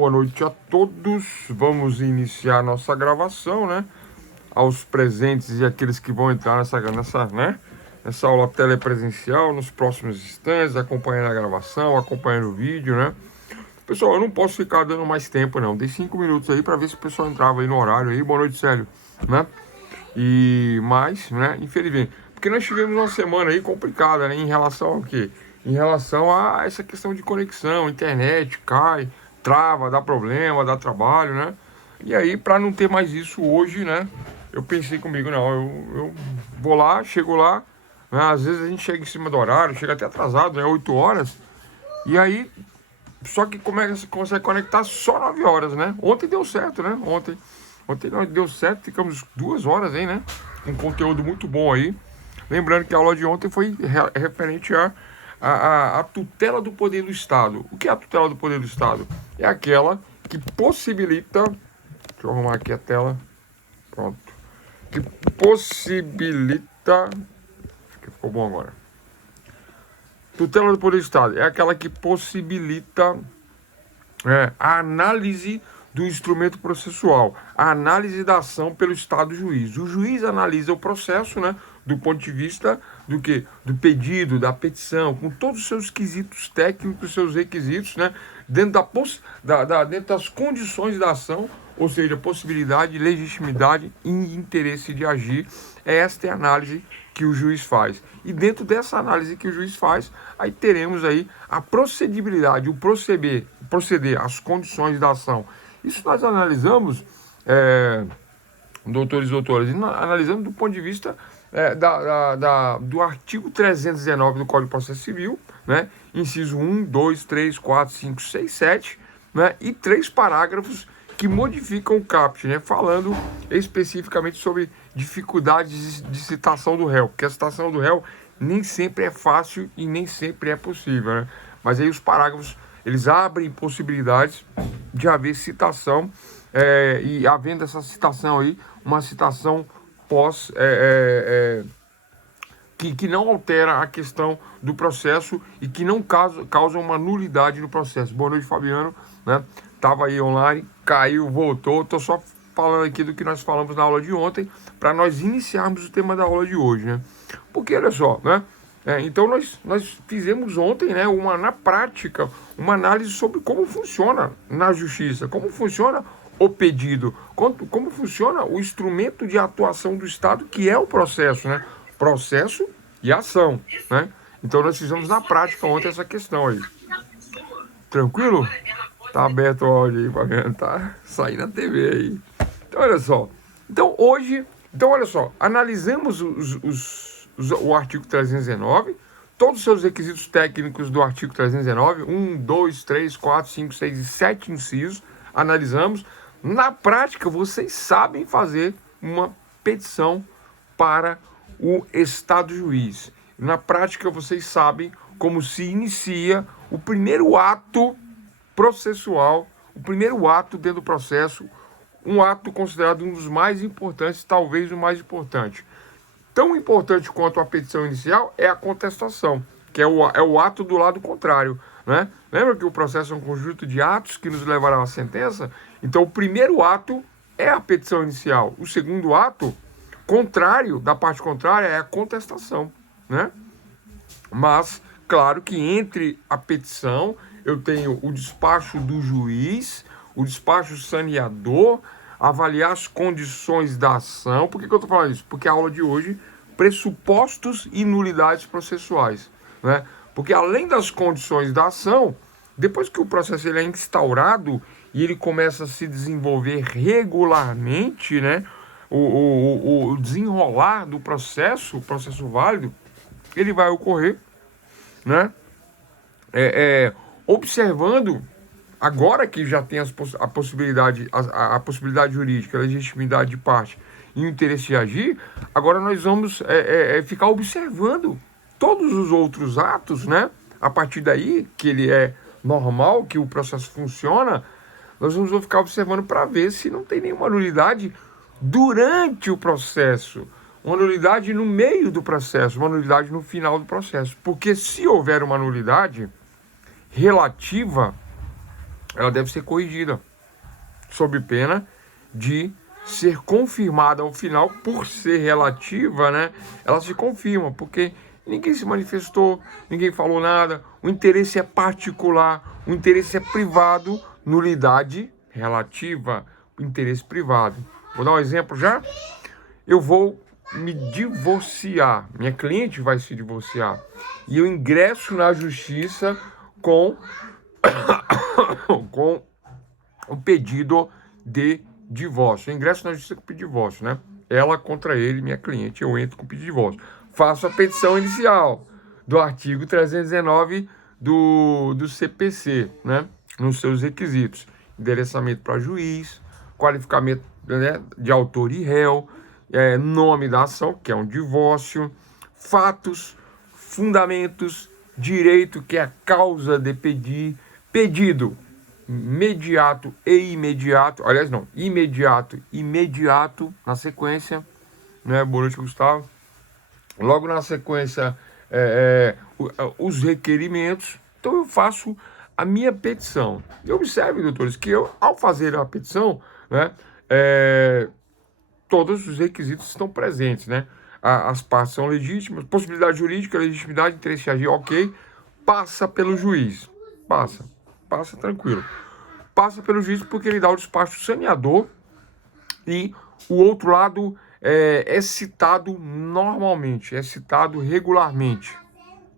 Boa noite a todos. Vamos iniciar nossa gravação, né? Aos presentes e aqueles que vão entrar nessa aula telepresencial nos próximos instantes, acompanhando a gravação, acompanhando o vídeo, né? Pessoal, eu não posso ficar dando mais tempo, não. Dei 5 minutos aí para ver se o pessoal entrava aí no horário aí. Boa noite, Célio, né? Né? Infelizmente, porque nós tivemos uma semana aí complicada, né? Em relação ao quê? Em relação a essa questão de conexão, internet cai, trava, dá problema, dá trabalho, né? E aí, para não ter mais isso hoje, né? Eu pensei comigo, não, eu vou lá, chego lá, né? Às vezes a gente chega em cima do horário, chega até atrasado, né? 8 horas. E aí, só que como é que você consegue conectar só 9 horas, né? Ontem deu certo, né? Ontem nós deu certo, ficamos 2 horas aí, né? Um conteúdo muito bom aí. Lembrando que a aula de ontem foi referente à tutela do poder do Estado. O que é a tutela do poder do Estado? É aquela que possibilita... Deixa eu arrumar aqui a tela. Pronto. Que possibilita... Acho que ficou bom agora. Tutela do poder do Estado é aquela que possibilita a análise do instrumento processual, a análise da ação pelo Estado juiz. O juiz analisa o processo, né, do ponto de vista do que? Do pedido, da petição, com todos os seus quesitos técnicos, seus requisitos, né, dentro das condições da ação, ou seja, possibilidade, legitimidade e interesse de agir. Esta é a análise que o juiz faz. E dentro dessa análise que o juiz faz, aí teremos aí a procedibilidade, o proceder, as condições da ação. Isso nós analisamos, doutores e doutoras, analisamos do ponto de vista do artigo 319 do Código de Processo Civil, né, inciso 1, 2, 3, 4, 5, 6, 7, né, e 3 parágrafos que modificam o CAPT, né, falando especificamente sobre dificuldades de citação do réu, porque a citação do réu nem sempre é fácil e nem sempre é possível, né? Mas aí os parágrafos, eles abrem possibilidades de haver citação, e havendo essa citação aí, uma citação que não altera a questão do processo e que não causa uma nulidade no processo. Boa noite, Fabiano, né? Tava aí online, caiu, voltou. Tô só falando aqui do que nós falamos na aula de ontem, para nós iniciarmos o tema da aula de hoje, né? Porque, olha só, né? Então, nós fizemos ontem, né, na prática, uma análise sobre como funciona na justiça, como funciona o pedido, como funciona o instrumento de atuação do Estado, que é o processo, né? Processo e ação, né? Então, nós fizemos na prática ontem essa questão aí. Tranquilo? Tá aberto o áudio aí, Fabiano, tá saindo na TV aí. Então, olha só. Olha só, analisamos o artigo 319, todos os seus requisitos técnicos do artigo 319, 1, 2, 3, 4, 5, 6 e 7 incisos, analisamos. Na prática, vocês sabem fazer uma petição para o Estado juiz. Na prática, vocês sabem como se inicia o primeiro ato processual, o primeiro ato dentro do processo, um ato considerado um dos mais importantes, talvez o mais importante. Tão importante quanto a petição inicial é a contestação, que é o ato do lado contrário, né? Lembra que o processo é um conjunto de atos que nos levarão à sentença? Então, o primeiro ato é a petição inicial. O segundo ato, da parte contrária, é a contestação, né? Mas, claro que entre a petição, eu tenho o despacho do juiz, o despacho saneador, avaliar as condições da ação. Por que eu estou falando isso? Porque a aula de hoje, pressupostos e nulidades processuais, né? Porque além das condições da ação, depois que o processo ele é instaurado e ele começa a se desenvolver regularmente, né? O desenrolar do processo, o processo válido, ele vai ocorrer, né? Observando, agora que já tem a possibilidade jurídica, a legitimidade de parte e o interesse de agir, agora nós vamos ficar observando todos os outros atos, né? A partir daí, que ele é normal, que o processo funciona, nós vamos ficar observando para ver se não tem nenhuma nulidade durante o processo, uma nulidade no meio do processo, uma nulidade no final do processo. Porque se houver uma nulidade relativa ela deve ser corrigida, sob pena de ser confirmada ao final, por ser relativa, né? Ela se confirma, porque ninguém se manifestou, ninguém falou nada, o interesse é particular, o interesse é privado, nulidade relativa, o interesse privado. Vou dar um exemplo já? Eu vou me divorciar, minha cliente vai se divorciar, e eu ingresso na justiça com com o pedido de divórcio. Eu ingresso na justiça com pedido de divórcio, né? Ela contra ele, minha cliente, eu entro com pedido de divórcio. Faço a petição inicial do artigo 319 do CPC, né? Nos seus requisitos. Endereçamento para juiz, qualificamento, né, de autor e réu, nome da ação, que é um divórcio, fatos, fundamentos, direito, que é a causa de pedir, pedido imediato e imediato, aliás não, imediato na sequência, né? Boa noite, Gustavo. Logo na sequência, os requerimentos. Então eu faço a minha petição. E observe, doutores, que eu, ao fazer a petição, né, todos os requisitos estão presentes, né? As partes são legítimas, possibilidade jurídica, legitimidade, interesse de agir, ok, passa pelo juiz, passa tranquilo. Passa pelo juiz porque ele dá o despacho saneador e o outro lado é citado normalmente, é citado regularmente,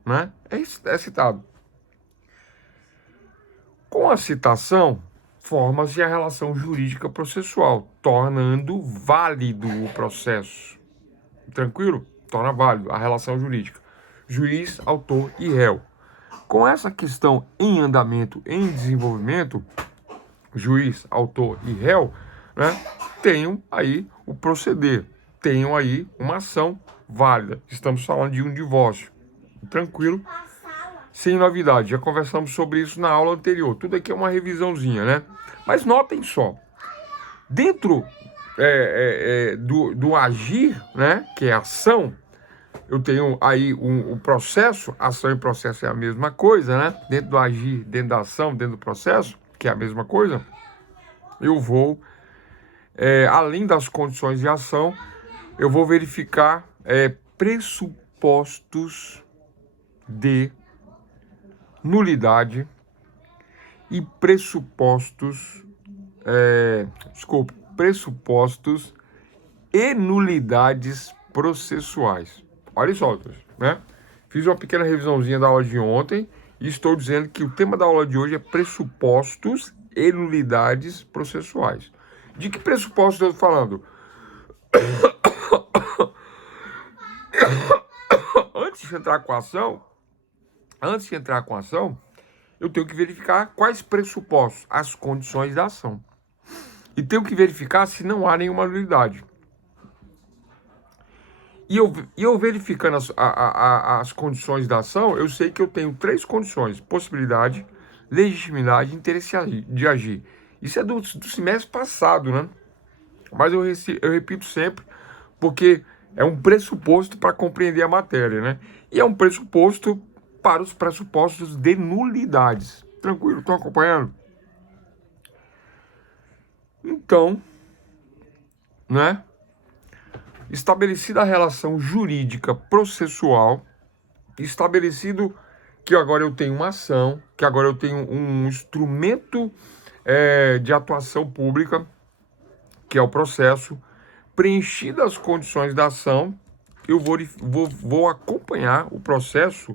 né? É citado. Com a citação, forma-se a relação jurídica processual, tornando válido o processo. Tranquilo? Torna válido a relação jurídica. Juiz, autor e réu. Com essa questão em andamento, em desenvolvimento, juiz, autor e réu, né, tenham aí o proceder, tenham aí uma ação válida. Estamos falando de um divórcio. Tranquilo? Sem novidade. Já conversamos sobre isso na aula anterior. Tudo aqui é uma revisãozinha, né? Mas notem só. Dentro do agir, né, que é ação, eu tenho aí o processo, ação e processo é a mesma coisa, né? Dentro do agir, dentro da ação, dentro do processo, que é a mesma coisa, eu vou, além das condições de ação, eu vou verificar pressupostos de nulidade e pressupostos e nulidades processuais. Olha só, né? Fiz uma pequena revisãozinha da aula de ontem e estou dizendo que o tema da aula de hoje é pressupostos e nulidades processuais. De que pressupostos eu estou falando? Antes de entrar com a ação, eu tenho que verificar quais pressupostos, as condições da ação. E tenho que verificar se não há nenhuma nulidade. E eu verificando as condições da ação, eu sei que eu tenho 3 condições: possibilidade, legitimidade e interesse de agir. Isso é do semestre passado, né? Mas eu repito sempre, porque é um pressuposto para compreender a matéria, né? E é um pressuposto para os pressupostos de nulidades. Tranquilo? Estão acompanhando? Então, né? Estabelecida a relação jurídica processual, estabelecido que agora eu tenho uma ação, que agora eu tenho um instrumento de atuação pública, que é o processo, preenchidas as condições da ação, eu vou acompanhar o processo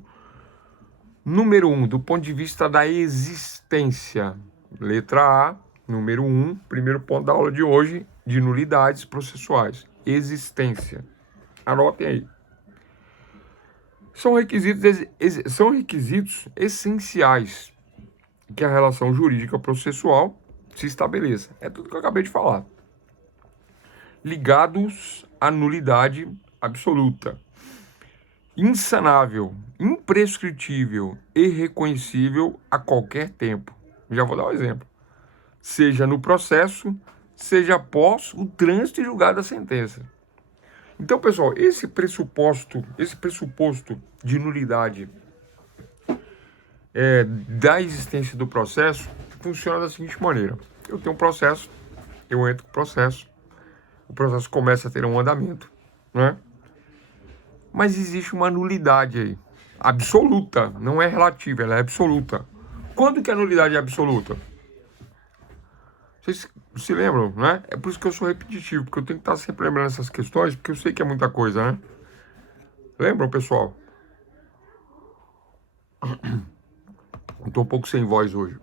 número 1, do ponto de vista da existência. Letra A, número 1, primeiro ponto da aula de hoje, de nulidades processuais. Existência. Anotem aí. São requisitos essenciais que a relação jurídica processual se estabeleça. É tudo que eu acabei de falar. Ligados à nulidade absoluta. Insanável, imprescritível e reconhecível a qualquer tempo. Já vou dar um exemplo. Seja no processo, seja após o trânsito e julgado da sentença. Então, pessoal, esse pressuposto de nulidade da existência do processo, funciona da seguinte maneira. Eu tenho um processo, eu entro com o processo começa a ter um andamento, né? Mas existe uma nulidade aí, absoluta, não é relativa, ela é absoluta. Quando que a nulidade é absoluta? Vocês se lembram, né? É por isso que eu sou repetitivo, porque eu tenho que estar sempre lembrando essas questões, porque eu sei que é muita coisa, né? Lembram, pessoal? Estou um pouco sem voz hoje.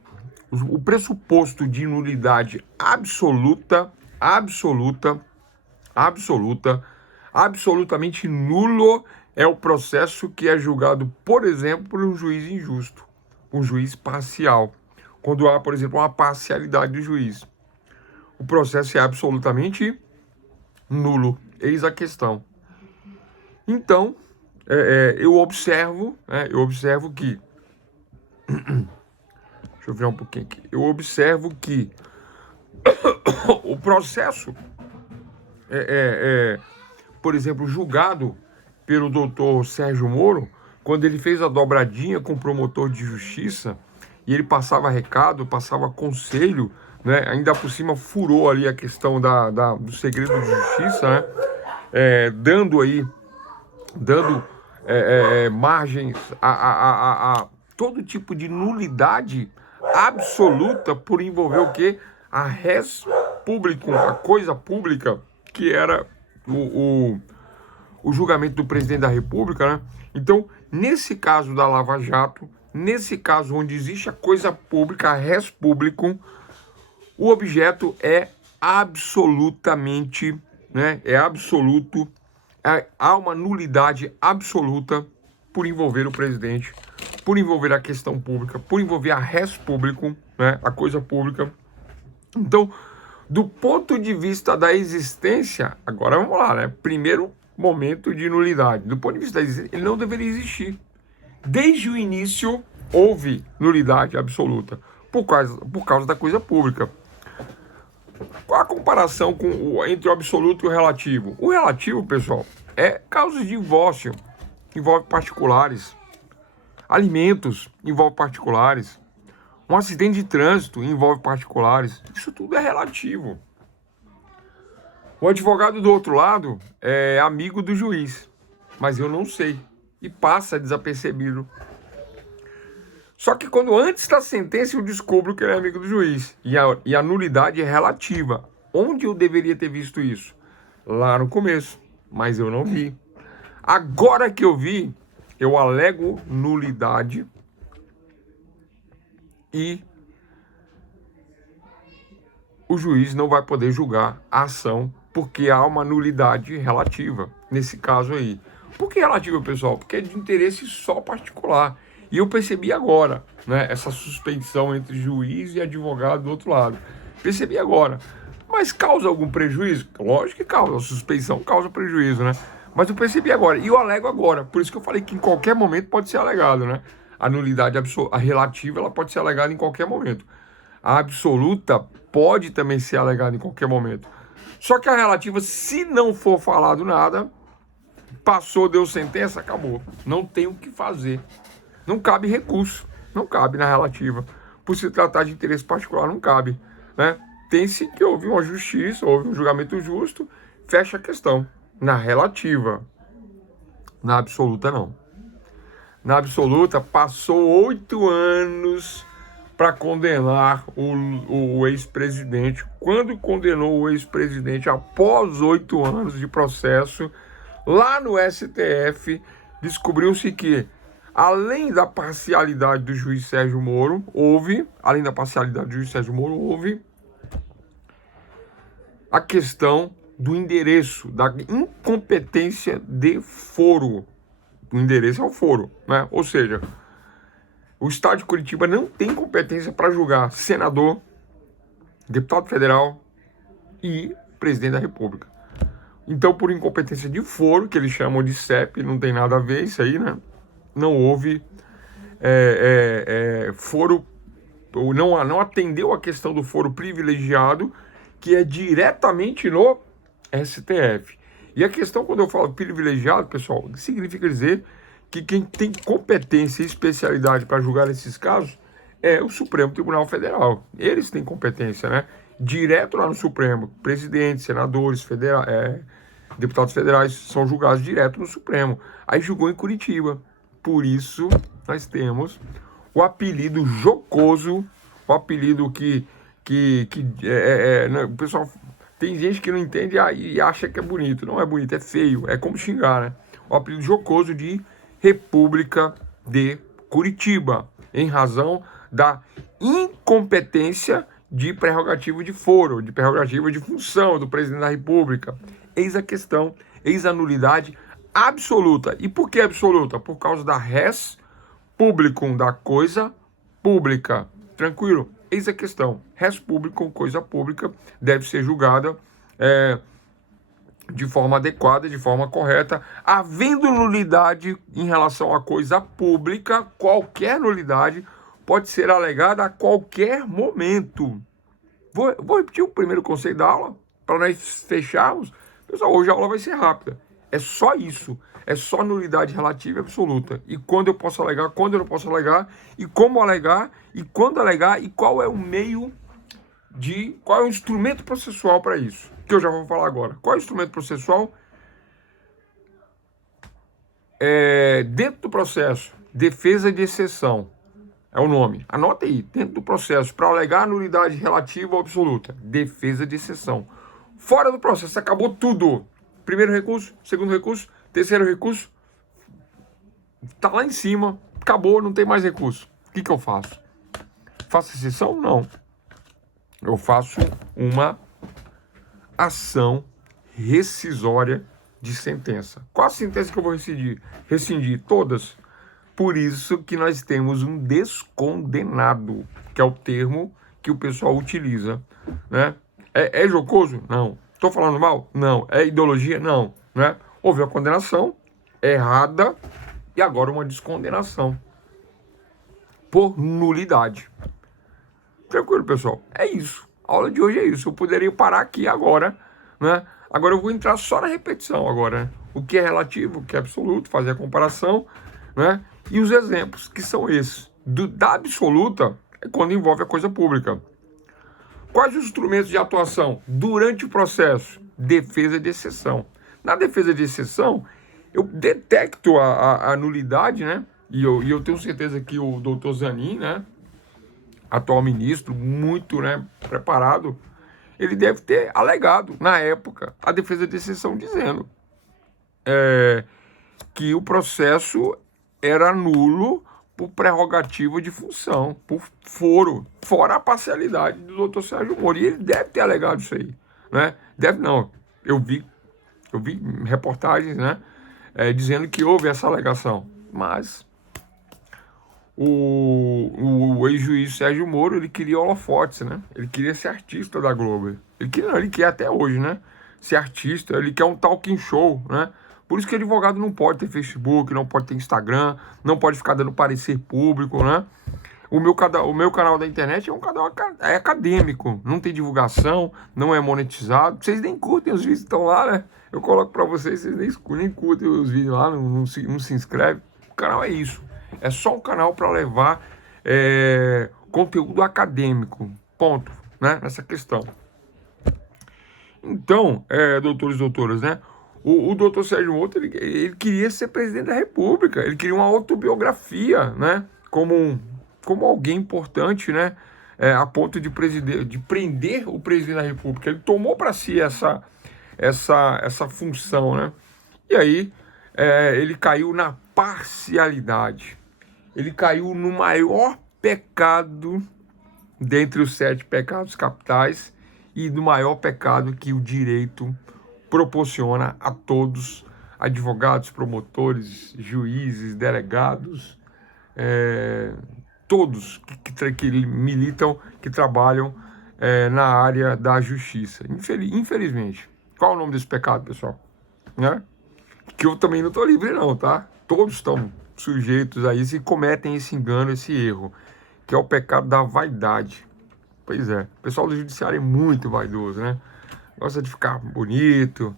O pressuposto de nulidade absolutamente nulo é o processo que é julgado, por exemplo, por um juiz injusto, um juiz parcial. Quando há, por exemplo, uma parcialidade do juiz. O processo é absolutamente nulo. Eis a questão. Então, eu observo que... Deixa eu virar um pouquinho aqui. Eu observo que o processo, por exemplo, julgado pelo doutor Sérgio Moro, quando ele fez a dobradinha com o promotor de justiça, e ele passava recado, passava conselho, né? Ainda por cima furou ali a questão do segredo de justiça, né? Dando margens a todo tipo de nulidade absoluta por envolver o quê? A res publicum, a coisa pública, que era o julgamento do presidente da República, né? Então, nesse caso da Lava Jato, nesse caso onde existe a coisa pública, a res publicum, o objeto é absolutamente, né? É absoluto, há uma nulidade absoluta por envolver o presidente, por envolver a questão pública, por envolver a res publicum, né? A coisa pública. Então, do ponto de vista da existência, agora vamos lá, né? Primeiro momento de nulidade. Do ponto de vista da existência, ele não deveria existir. Desde o início, houve nulidade absoluta por causa da coisa pública. Qual a comparação entre o absoluto e o relativo? O relativo, pessoal, é causas de divórcio, envolve particulares. Alimentos, envolve particulares. Um acidente de trânsito envolve particulares. Isso tudo é relativo. O advogado do outro lado é amigo do juiz, mas eu não sei. E passa desapercebido. Só que quando antes da sentença eu descubro que ele é amigo do juiz. E a nulidade é relativa. Onde eu deveria ter visto isso? Lá no começo. Mas eu não vi. Agora que eu vi, eu alego nulidade e o juiz não vai poder julgar a ação porque há uma nulidade relativa, nesse caso aí. Por que relativa, pessoal? Porque é de interesse só particular. E eu percebi agora, né, essa suspeição entre juiz e advogado do outro lado. Percebi agora. Mas causa algum prejuízo? Lógico que causa. A suspeição causa prejuízo, né? Mas eu percebi agora. E eu alego agora. Por isso que eu falei que em qualquer momento pode ser alegado, né? A nulidade a relativa, ela pode ser alegada em qualquer momento. A absoluta pode também ser alegada em qualquer momento. Só que a relativa, se não for falado nada, passou, deu sentença, acabou. Não tem o que fazer. Não cabe recurso. Não cabe na relativa. Por se tratar de interesse particular, não cabe, né? Tem-se que houve uma justiça, houve um julgamento justo, fecha a questão. Na relativa. Na absoluta, não. Na absoluta, passou 8 anos para condenar o ex-presidente. Quando condenou o ex-presidente, após 8 anos de processo, lá no STF, descobriu-se que, além da parcialidade do juiz Sérgio Moro, houve a questão do endereço, da incompetência de foro. O endereço é o foro, né? Ou seja, o Estado de Curitiba não tem competência para julgar senador, deputado federal e presidente da República. Então, por incompetência de foro, que eles chamam de CEP, não tem nada a ver isso aí, né? Não houve foro, ou não atendeu a questão do foro privilegiado, que é diretamente no STF. E a questão, quando eu falo privilegiado, pessoal, significa dizer que quem tem competência e especialidade para julgar esses casos é o Supremo Tribunal Federal. Eles têm competência, né? Direto lá no Supremo. Presidente, senadores, deputados federais são julgados direto no Supremo. Aí julgou em Curitiba. Por isso, nós temos o apelido jocoso, o apelido o pessoal... Tem gente que não entende e acha que é bonito. Não é bonito, é feio. É como xingar, né? O apelido jocoso de República de Curitiba, em razão da incompetência de prerrogativa de foro, de prerrogativa de função do presidente da República. Eis a questão, eis a nulidade absoluta. E por que absoluta? Por causa da res publicum, da coisa pública. Tranquilo? Eis a questão. Res publicum, coisa pública, deve ser julgada de forma adequada, de forma correta. Havendo nulidade em relação à coisa pública, qualquer nulidade pode ser alegada a qualquer momento. Vou repetir o primeiro conceito da aula, para nós fecharmos. Pessoal, hoje a aula vai ser rápida. É só isso. É só nulidade relativa e absoluta. E quando eu posso alegar, quando eu não posso alegar, e como alegar, e quando alegar, e qual é o meio qual é o instrumento processual para isso, que eu já vou falar agora. Qual é o instrumento processual? Dentro do processo, defesa de exceção, é o nome. Anota aí, dentro do processo, para alegar nulidade relativa ou absoluta, defesa de exceção. Fora do processo, acabou tudo. Primeiro recurso, segundo recurso, terceiro recurso, tá lá em cima, acabou, não tem mais recurso. O que eu faço? Faço exceção? Não. Eu faço uma ação rescisória de sentença. Qual a sentença que eu vou rescindir? Rescindir todas. Por isso que nós temos um descondenado, que é o termo que o pessoal utiliza, né? É jocoso? Não. Estou falando mal? Não. É ideologia? Não. Né? Houve a condenação errada e agora uma descondenação por nulidade. Tranquilo, pessoal? É isso. A aula de hoje é isso. Eu poderia parar aqui agora, né? Agora eu vou entrar só na repetição agora, né? O que é relativo, o que é absoluto, fazer a comparação, né? E os exemplos, que são esses. Da absoluta é quando envolve a coisa pública. Quais os instrumentos de atuação durante o processo? Defesa de exceção. Na defesa de exceção, eu detecto a nulidade, né? E eu tenho certeza que o doutor Zanin, né? Atual ministro, muito, né, preparado, ele deve ter alegado, na época, a defesa de exceção, dizendo que o processo era nulo por prerrogativa de função, por foro, fora a parcialidade do doutor Sérgio Moro. E ele deve ter alegado isso aí, né? Deve não. Eu vi reportagens, né, dizendo que houve essa alegação, mas o ex-juiz Sérgio Moro, ele queria holofotes, né? Ele queria ser artista da Globo. Ele quer até hoje, né? Ser artista, ele quer um talking show, né? Por isso que advogado não pode ter Facebook, não pode ter Instagram, não pode ficar dando parecer público, né? O meu canal da internet é um canal acadêmico, não tem divulgação, não é monetizado. Vocês nem curtem os vídeos que estão lá, né? Eu coloco para vocês nem curtem os vídeos lá, não se inscreve. O canal é isso. É só um canal para levar conteúdo acadêmico, ponto, né? Nessa questão. Então, doutores e doutoras, né? O doutor Sérgio Moro, ele queria ser presidente da República, ele queria uma autobiografia, né? Como alguém importante, né? A ponto de prender o presidente da República. Ele tomou para si essa função, né? E aí, ele caiu na parcialidade. Ele caiu no maior pecado dentre os 7 pecados capitais e do maior pecado que o direito proporciona a todos, advogados, promotores, juízes, delegados, todos que militam, que trabalham na área da justiça. Infelizmente. Qual é o nome desse pecado, pessoal? Né? Que eu também não estou livre não, tá? Todos estão sujeitos a isso e cometem esse engano, esse erro, que é o pecado da vaidade. Pois é, o pessoal do judiciário é muito vaidoso, né? Gosta de ficar bonito,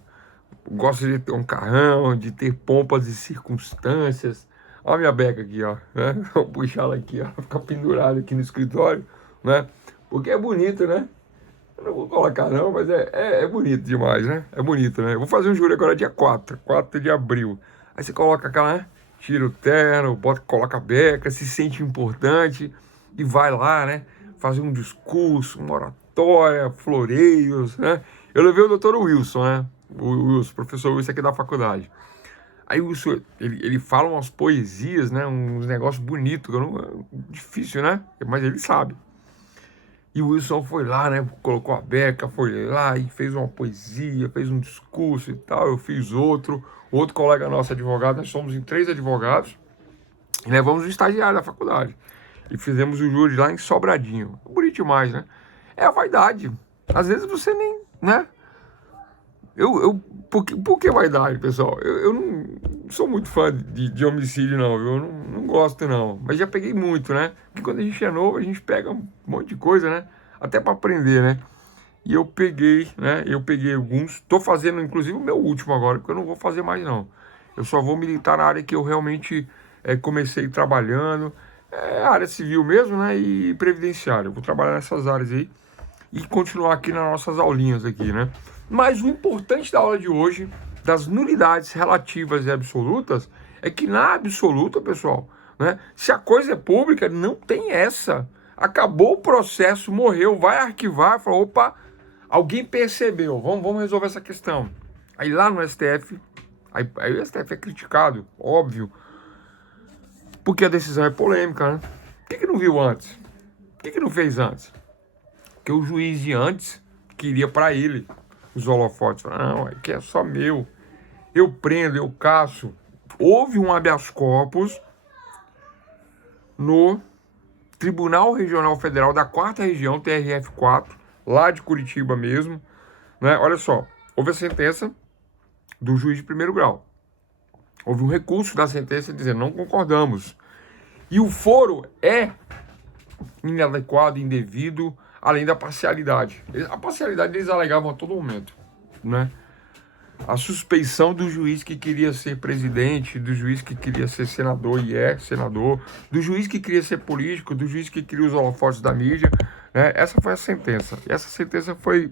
gosta de ter um carrão, de ter pompas e circunstâncias. Olha a minha beca aqui, ó, né? Vou puxar ela aqui, ó, ficar pendurada aqui no escritório, né? Porque é bonito, né? Eu não vou colocar não, mas é bonito demais, né? É bonito, né? Eu vou fazer um júri agora dia 4 de abril. Aí você coloca aquela, né? Tira o terno, coloca a beca, se sente importante e vai lá, né? Fazer um discurso, uma oratória, floreios, né? Eu levei o doutor Wilson, né? O Wilson, professor Wilson aqui da faculdade. Aí o Wilson, ele fala umas poesias, né? Uns negócios bonitos, difícil, né? Mas ele sabe. E o Wilson foi lá, né? Colocou a beca, foi lá e fez uma poesia, fez um discurso e tal. Eu fiz outro colega nosso advogado, nós somos em 3 advogados, e levamos o estagiário da faculdade. E fizemos o júri lá em Sobradinho. Bonito demais, né? É a vaidade. Às vezes você nem, né? Por que vaidade, pessoal? Eu não sou muito fã de homicídio, não, viu? Eu não gosto, não. Mas já peguei muito, né? Porque quando a gente é novo, a gente pega um monte de coisa, né? Até para aprender, né? E eu peguei, né? Eu peguei alguns. Tô fazendo, inclusive, o meu último agora, porque eu não vou fazer mais, não. Eu só vou militar na área que eu realmente comecei trabalhando. É área civil mesmo, né? E previdenciária. Eu vou trabalhar nessas áreas aí e continuar aqui nas nossas aulinhas aqui, né? Mas o importante da aula de hoje, das nulidades relativas e absolutas, é que na absoluta, pessoal, né? Se a coisa é pública, não tem essa. Acabou o processo, morreu, vai arquivar, fala, opa, alguém percebeu, vamos resolver essa questão. Aí lá no STF, aí o STF é criticado, óbvio, porque a decisão é polêmica, né? Por que não viu antes? Por que não fez antes? Porque o juiz de antes queria para ele os holofotes. Não, é que é só meu. Eu prendo, eu caço. Houve um habeas corpus no Tribunal Regional Federal da 4ª Região, TRF4, lá de Curitiba mesmo, né? Olha só, houve a sentença do juiz de primeiro grau. Houve um recurso da sentença dizendo, não concordamos. E o foro é inadequado, indevido, além da parcialidade. A parcialidade eles alegavam a todo momento, né? A suspeição do juiz que queria ser presidente, do juiz que queria ser senador e é senador, do juiz que queria ser político, do juiz que queria os holofotes da mídia, né? Essa foi a sentença. E essa sentença foi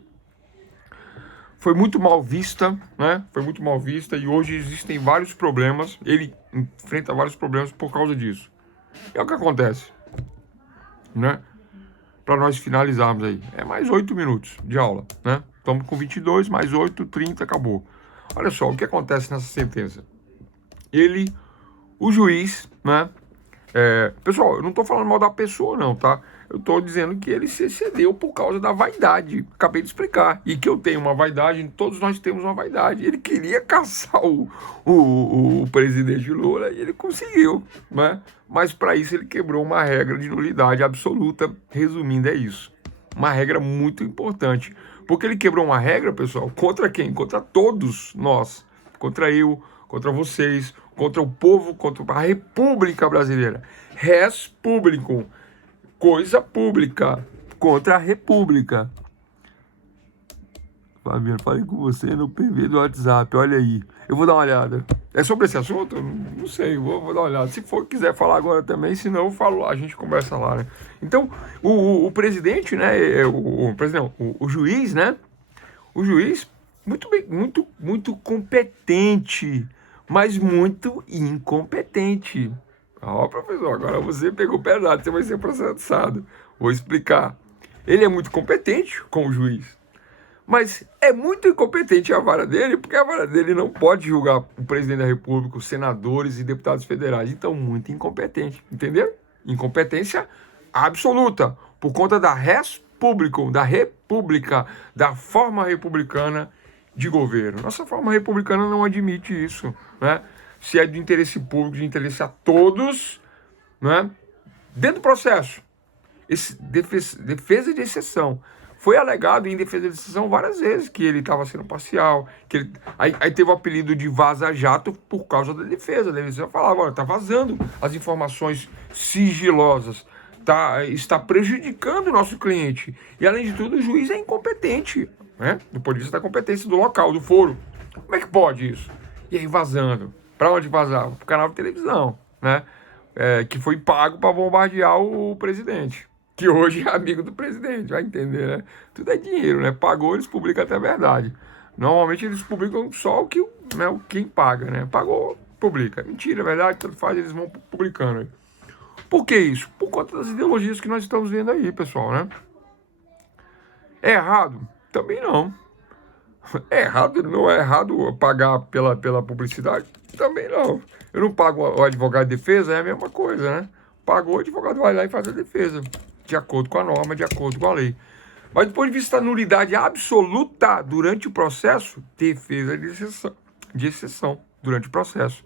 muito mal vista, né? Foi muito mal vista e hoje existem vários problemas. Ele enfrenta vários problemas por causa disso. E é o que acontece, né? Para nós finalizarmos aí. É mais 8 minutos de aula, né? Estamos com 22, mais 8, 30, acabou. Olha só, o que acontece nessa sentença? O juiz, né? Pessoal, eu não estou falando mal da pessoa, não, tá? Eu estou dizendo que ele se excedeu por causa da vaidade. Acabei de explicar. E que eu tenho uma vaidade, todos nós temos uma vaidade. Ele queria caçar o presidente Lula e ele conseguiu, né? Mas para isso ele quebrou uma regra de nulidade absoluta. Resumindo, é isso. Uma regra muito importante. Porque ele quebrou uma regra, pessoal, contra quem? Contra todos nós. Contra eu, contra vocês, contra o povo, contra a República Brasileira. Res publicum, coisa pública, contra a República. Fabiano, falei com você no PV do WhatsApp, olha aí. Eu vou dar uma olhada. É sobre esse assunto? Não sei, vou dar uma olhada. Se for, quiser falar agora também, senão eu falo, a gente conversa lá, né? Então, o presidente, né, o juiz, né? O juiz, muito competente, mas muito incompetente. Ó, professor, agora você pegou pesado, você vai ser processado. Vou explicar. Ele é muito competente como juiz, mas é muito incompetente a vara dele, porque a vara dele não pode julgar o presidente da República, os senadores e deputados federais. Então, muito incompetente, entendeu? Incompetência absoluta, por conta da res publicum, da república, da forma republicana de governo. Nossa forma republicana não admite isso, né? Se é de interesse público, de interesse a todos, né? Dentro do processo, defesa de exceção. Foi alegado em defesa de exceção várias vezes que ele estava sendo parcial, que ele, aí teve o apelido de vaza-jato por causa da defesa. A defesa falava, olha, está vazando as informações sigilosas, está prejudicando o nosso cliente. E, além de tudo, o juiz é incompetente, né? Do ponto de vista da competência do local, do foro. Como é que pode isso? E aí vazando. Para onde vazava? Para o canal de televisão, né? Que foi pago para bombardear o presidente, que hoje é amigo do presidente, vai entender, né? Tudo é dinheiro, né? Pagou, eles publicam até a verdade. Normalmente eles publicam só o que, né, quem paga, né? Pagou, publica. Mentira, é verdade, tanto faz, eles vão publicando aí. Por que isso? Por conta das ideologias que nós estamos vendo aí, pessoal, né? É errado? Também não. É errado, não é errado pagar pela publicidade? Também não. Eu não pago o advogado de defesa, é a mesma coisa, né? Pagou, o advogado vai lá e faz a defesa, de acordo com a norma, de acordo com a lei. Mas do ponto de vista da nulidade absoluta durante o processo, defesa de exceção durante o processo.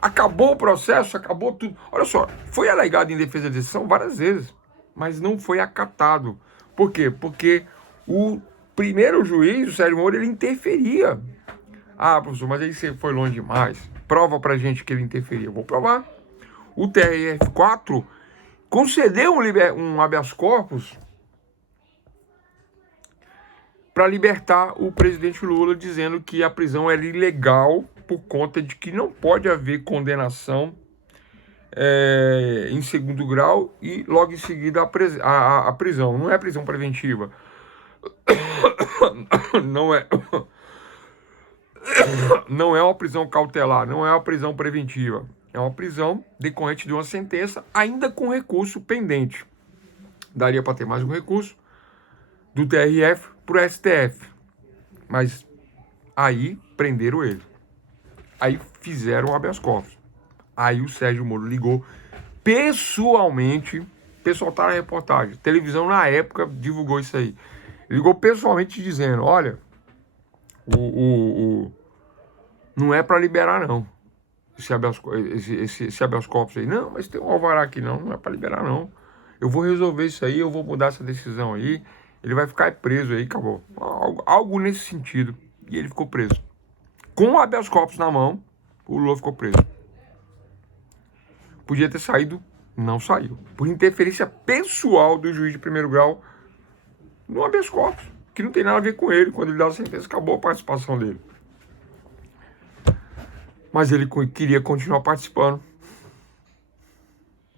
Acabou o processo, acabou tudo. Olha só, foi alegado em defesa de exceção várias vezes, mas não foi acatado. Por quê? Porque o primeiro juiz, o Sérgio Moro, ele interferia. Ah, professor, mas aí você foi longe demais. Prova pra gente que ele interferia. Eu vou provar. O TRF4 concedeu um habeas corpus para libertar o presidente Lula, dizendo que a prisão era ilegal por conta de que não pode haver condenação em segundo grau e logo em seguida a prisão. Não é prisão preventiva. Não é uma prisão cautelar, não é uma prisão preventiva. É uma prisão decorrente de uma sentença, ainda com recurso pendente. Daria para ter mais um recurso do TRF para o STF. Mas aí prenderam ele. Aí fizeram o habeas corpus. Aí o Sérgio Moro ligou pessoalmente. O pessoal tá na reportagem. A televisão na época divulgou isso aí. Ligou pessoalmente dizendo, olha, não é para liberar não. Esse habeas corpus aí. Não, mas tem um alvará aqui não é para liberar não. Eu vou resolver isso aí, eu vou mudar essa decisão aí. Ele vai ficar preso aí, acabou. Algo nesse sentido. E ele ficou preso. Com o habeas corpus na mão, o Lula ficou preso. Podia ter saído, não saiu. Por interferência pessoal do juiz de primeiro grau no habeas corpus, que não tem nada a ver com ele. Quando ele dá a sentença, acabou a participação dele. Mas ele queria continuar participando.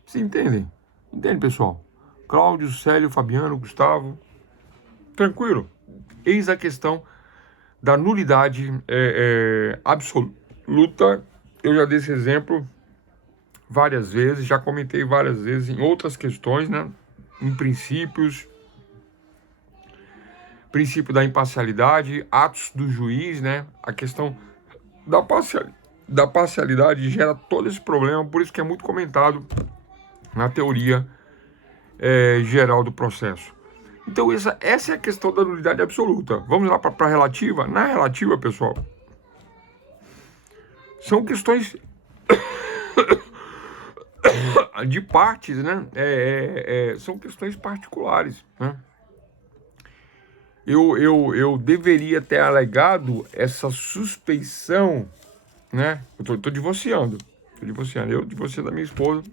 Vocês entendem? Entende, pessoal? Cláudio, Célio, Fabiano, Gustavo. Tranquilo? Eis a questão da nulidade absoluta. Eu já dei esse exemplo várias vezes, já comentei várias vezes em outras questões, né? Em princípios, princípio da imparcialidade, atos do juiz, né? A questão da parcialidade gera todo esse problema, por isso que é muito comentado na teoria geral do processo. Então essa é a questão da nulidade absoluta. Vamos lá para a relativa? Na relativa, pessoal, são questões de partes, né? São questões particulares, né? Eu deveria ter alegado essa suspeição, né? Eu tô divorciando. Eu divorciei da minha esposa.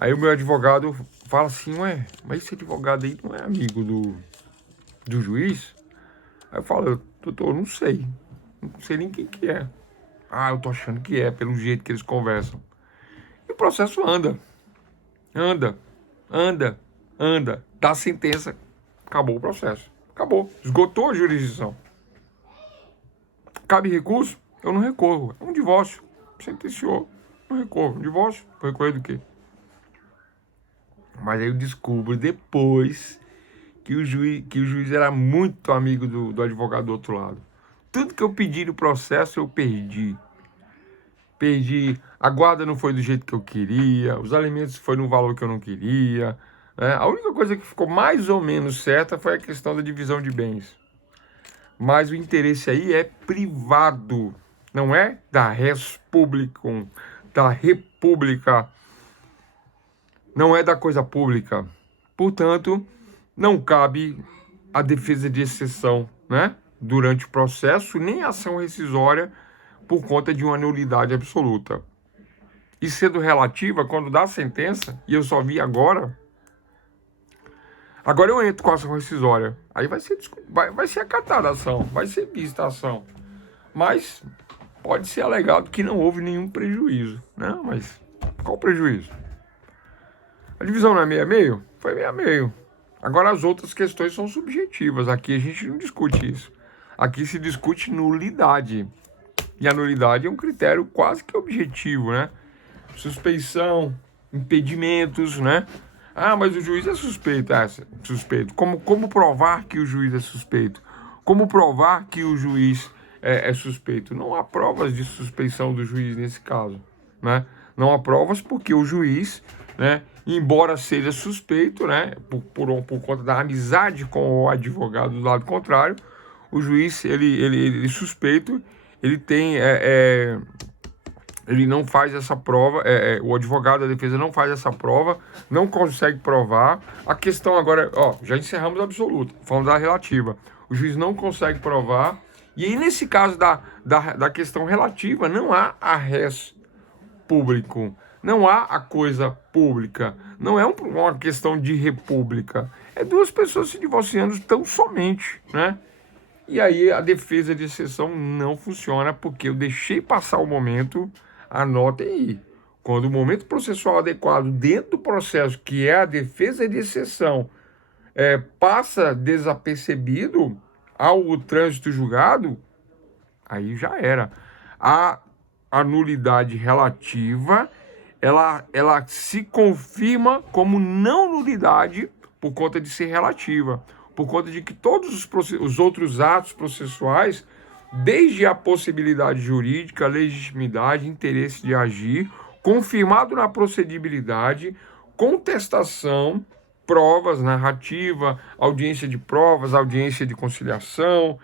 Aí o meu advogado fala assim, ué, mas esse advogado aí não é amigo do juiz? Aí eu falo, doutor, não sei nem quem que é. Ah, eu tô achando que é, pelo jeito que eles conversam. E o processo anda. Dá sentença, acabou o processo. Acabou, esgotou a jurisdição. Cabe recurso? Eu não recorro. É um divórcio. Sentenciou, não recorro. Um divórcio, vou recorrer do quê? Mas aí eu descubro depois que o juiz era muito amigo do advogado do outro lado. Tudo que eu pedi no processo eu perdi. A guarda não foi do jeito que eu queria, os alimentos foi no valor que eu não queria. Né? A única coisa que ficou mais ou menos certa foi a questão da divisão de bens. Mas o interesse aí é privado, não é da res publicum, da república. Não é da coisa pública. Portanto, não cabe a defesa de exceção, né? Durante o processo, nem ação rescisória por conta de uma nulidade absoluta. E sendo relativa, quando dá a sentença, e eu só vi agora eu entro com a ação rescisória. Aí vai ser acatada a ação, vai ser vista a ação. Mas pode ser alegado que não houve nenhum prejuízo. Não, mas qual o prejuízo? A divisão não é meio a meio? Foi meio a meio. Agora as outras questões são subjetivas. Aqui a gente não discute isso. Aqui se discute nulidade. E a nulidade é um critério quase que objetivo, né? Suspeição, impedimentos, né? Ah, mas o juiz é suspeito. Suspeito. Como provar que o juiz é suspeito? Como provar que o juiz é suspeito? Não há provas de suspeição do juiz nesse caso, né? Não há provas porque o juiz, né, embora seja suspeito, né, por conta da amizade com o advogado do lado contrário, o juiz, ele suspeito, ele tem, ele não faz essa prova, o advogado da defesa não faz essa prova, não consegue provar. A questão agora, já encerramos a absoluta, falando da relativa. O juiz não consegue provar, e aí nesse caso da questão relativa, não há a res público, não há a coisa pública, não é uma questão de república, é duas pessoas se divorciando tão somente, né? E aí a defesa de exceção não funciona porque eu deixei passar o momento, anotem aí, quando o momento processual adequado dentro do processo, que é a defesa de exceção, passa desapercebido ao trânsito julgado, aí já era. A nulidade relativa, ela se confirma como não nulidade por conta de ser relativa, por conta de que todos os outros atos processuais, desde a possibilidade jurídica, legitimidade, interesse de agir, confirmado na procedibilidade, contestação, provas, narrativa, audiência de provas, audiência de conciliação,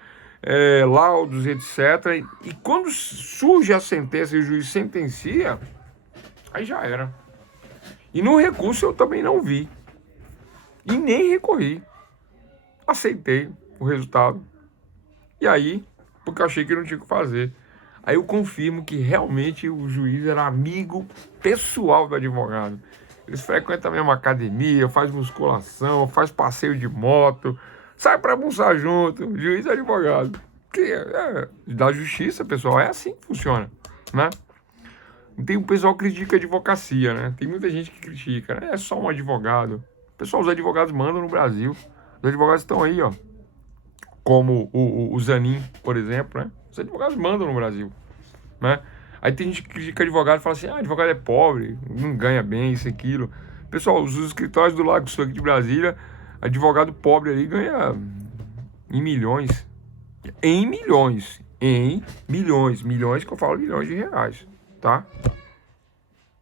laudos, etc. E quando surge a sentença e o juiz sentencia, aí já era. E no recurso eu também não vi. E nem recorri. Aceitei o resultado. E aí, porque eu achei que não tinha o que fazer. Aí eu confirmo que realmente o juiz era amigo pessoal do advogado. Eles frequentam a mesma academia, faz musculação, faz passeio de moto, sai para almoçar junto, juiz e advogado. Que da justiça, pessoal, é assim que funciona, né? Tem um pessoal que critica a advocacia, né? Tem muita gente que critica, né? É só um advogado. Pessoal, os advogados mandam no Brasil. Os advogados estão aí, ó. Como o Zanin, por exemplo, né? Os advogados mandam no Brasil, né? Aí tem gente que critica advogado e fala assim, advogado é pobre, não ganha bem, isso, aquilo. Pessoal, os escritórios do Lago Sul aqui de Brasília, advogado pobre ali ganha em milhões. Em milhões. Em milhões. Milhões que eu falo milhões de reais, tá?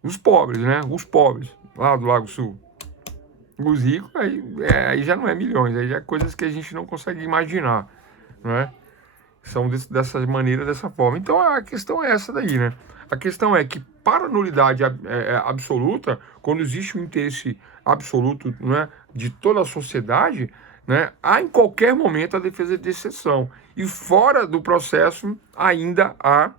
Os pobres, né? Os pobres, lá do Lago Sul. Os ricos, aí já não é milhões, aí já é coisas que a gente não consegue imaginar, né? São dessa maneira, dessa forma. Então a questão é essa daí, né? A questão é que para a nulidade absoluta, quando existe um interesse absoluto, né, de toda a sociedade, né, há em qualquer momento a defesa de exceção. E fora do processo ainda há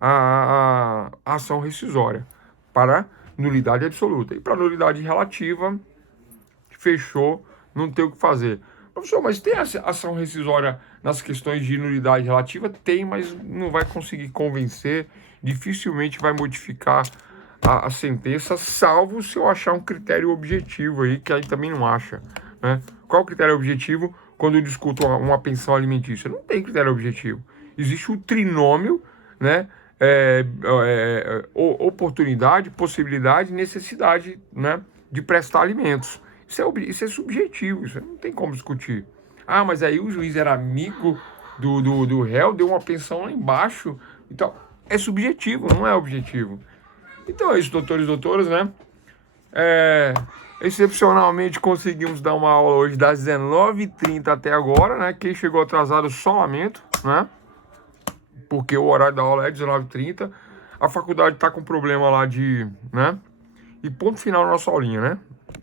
a ação rescisória para nulidade absoluta. E para nulidade relativa, fechou, não tem o que fazer. Professor, mas tem ação rescisória nas questões de nulidade relativa? Tem, mas não vai conseguir convencer, dificilmente vai modificar a sentença, salvo se eu achar um critério objetivo aí, que aí também não acha, né? Qual o critério objetivo quando eu discuto uma pensão alimentícia? Não tem critério objetivo. Existe o trinômio, né? Oportunidade, possibilidade, necessidade, né, de prestar alimentos. Isso é subjetivo, isso não tem como discutir. Ah, mas aí o juiz era amigo do réu, deu uma pensão lá embaixo. Então, é subjetivo, não é objetivo. Então é isso, doutores e doutoras, né? Excepcionalmente conseguimos dar uma aula hoje das 19h30 até agora, né? Quem chegou atrasado, só lamento, né? Porque o horário da aula é 19h30. A faculdade está com problema lá né? E ponto final na nossa aulinha, né?